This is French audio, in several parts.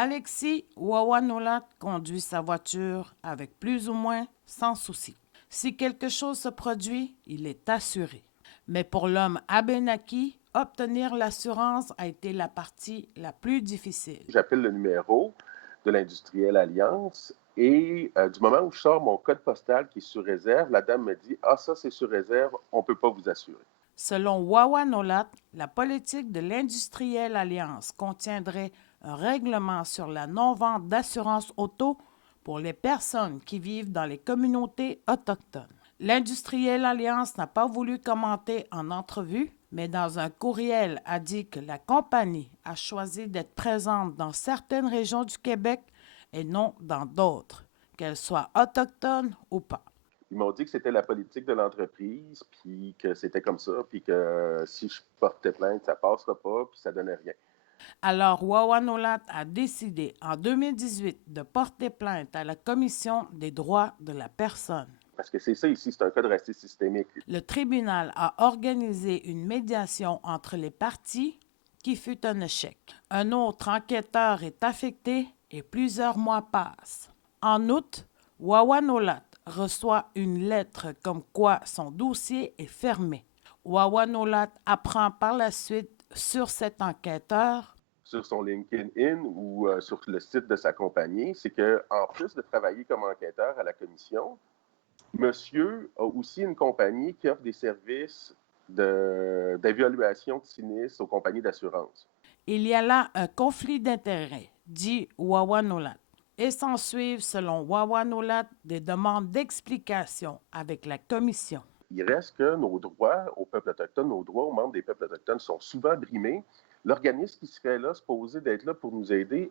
Alexis Wawanolat conduit sa voiture avec plus ou moins sans souci. Si quelque chose se produit, il est assuré. Mais pour l'homme Abenaki, obtenir l'assurance a été la partie la plus difficile. J'appelle le numéro de l'Industriel Alliance et du moment où je sors mon code postal qui est sur réserve, la dame me dit « Ah, ça c'est sur réserve, on ne peut pas vous assurer. » Selon Wawanolat, la politique de l'Industriel Alliance contiendrait un règlement sur la non-vente d'assurance auto pour les personnes qui vivent dans les communautés autochtones. L'Industriel Alliance n'a pas voulu commenter en entrevue, mais dans un courriel a dit que la compagnie a choisi d'être présente dans certaines régions du Québec et non dans d'autres, qu'elles soient autochtones ou pas. Ils m'ont dit que c'était la politique de l'entreprise, puis que c'était comme ça, puis que si je portais plainte, ça passera pas, puis ça donnait rien. Alors, Wawanolat a décidé en 2018 de porter plainte à la Commission des droits de la personne. Parce que c'est ça ici, c'est un cas de racisme systémique. Le tribunal a organisé une médiation entre les parties qui fut un échec. Un autre enquêteur est affecté et plusieurs mois passent. En août, Wawanolat reçoit une lettre comme quoi son dossier est fermé. Wawanolat apprend par la suite sur cet enquêteur Sur son LinkedIn ou sur le site de sa compagnie, c'est qu'en plus de travailler comme enquêteur à la commission, monsieur a aussi une compagnie qui offre des services d'évaluation de sinistres aux compagnies d'assurance. il y a là un conflit d'intérêts, dit Wawanolat. Et s'ensuivent, selon Wawanolat, des demandes d'explication avec la commission. Il reste que nos droits aux peuples autochtones, nos droits aux membres des peuples autochtones sont souvent brimés. L'organisme qui serait là, supposé d'être là pour nous aider,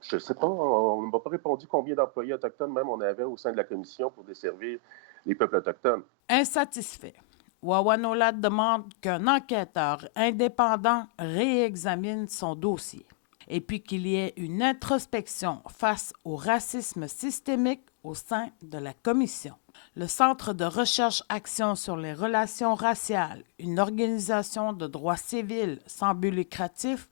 je ne sais pas, on ne m'a pas répondu combien d'employés autochtones même on avait au sein de la commission pour desservir les peuples autochtones. Insatisfait, Wawanolat demande qu'un enquêteur indépendant réexamine son dossier et puis qu'il y ait une introspection face au racisme systémique au sein de la commission. Le Centre de recherche-action sur les relations raciales, une organisation de droit civil sans but lucratif,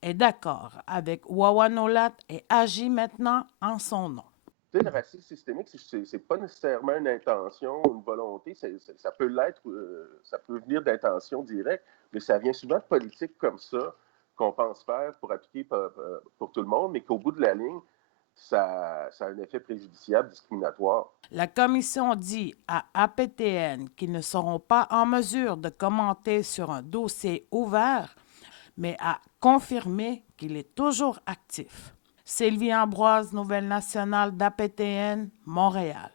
est d'accord avec Wawanolat et agit maintenant en son nom. Tu sais, le racisme systémique, c'est pas nécessairement une intention, une volonté, ça peut l'être, ça peut venir d'intention directe, mais ça vient souvent de politiques comme ça qu'on pense faire pour appliquer pour tout le monde, mais qu'au bout de la ligne, ça a un effet préjudiciable, discriminatoire. La commission dit à APTN qu'ils ne seront pas en mesure de commenter sur un dossier ouvert, mais a confirmé qu'il est toujours actif. Sylvie Ambroise, Nouvelle nationale d'APTN, Montréal.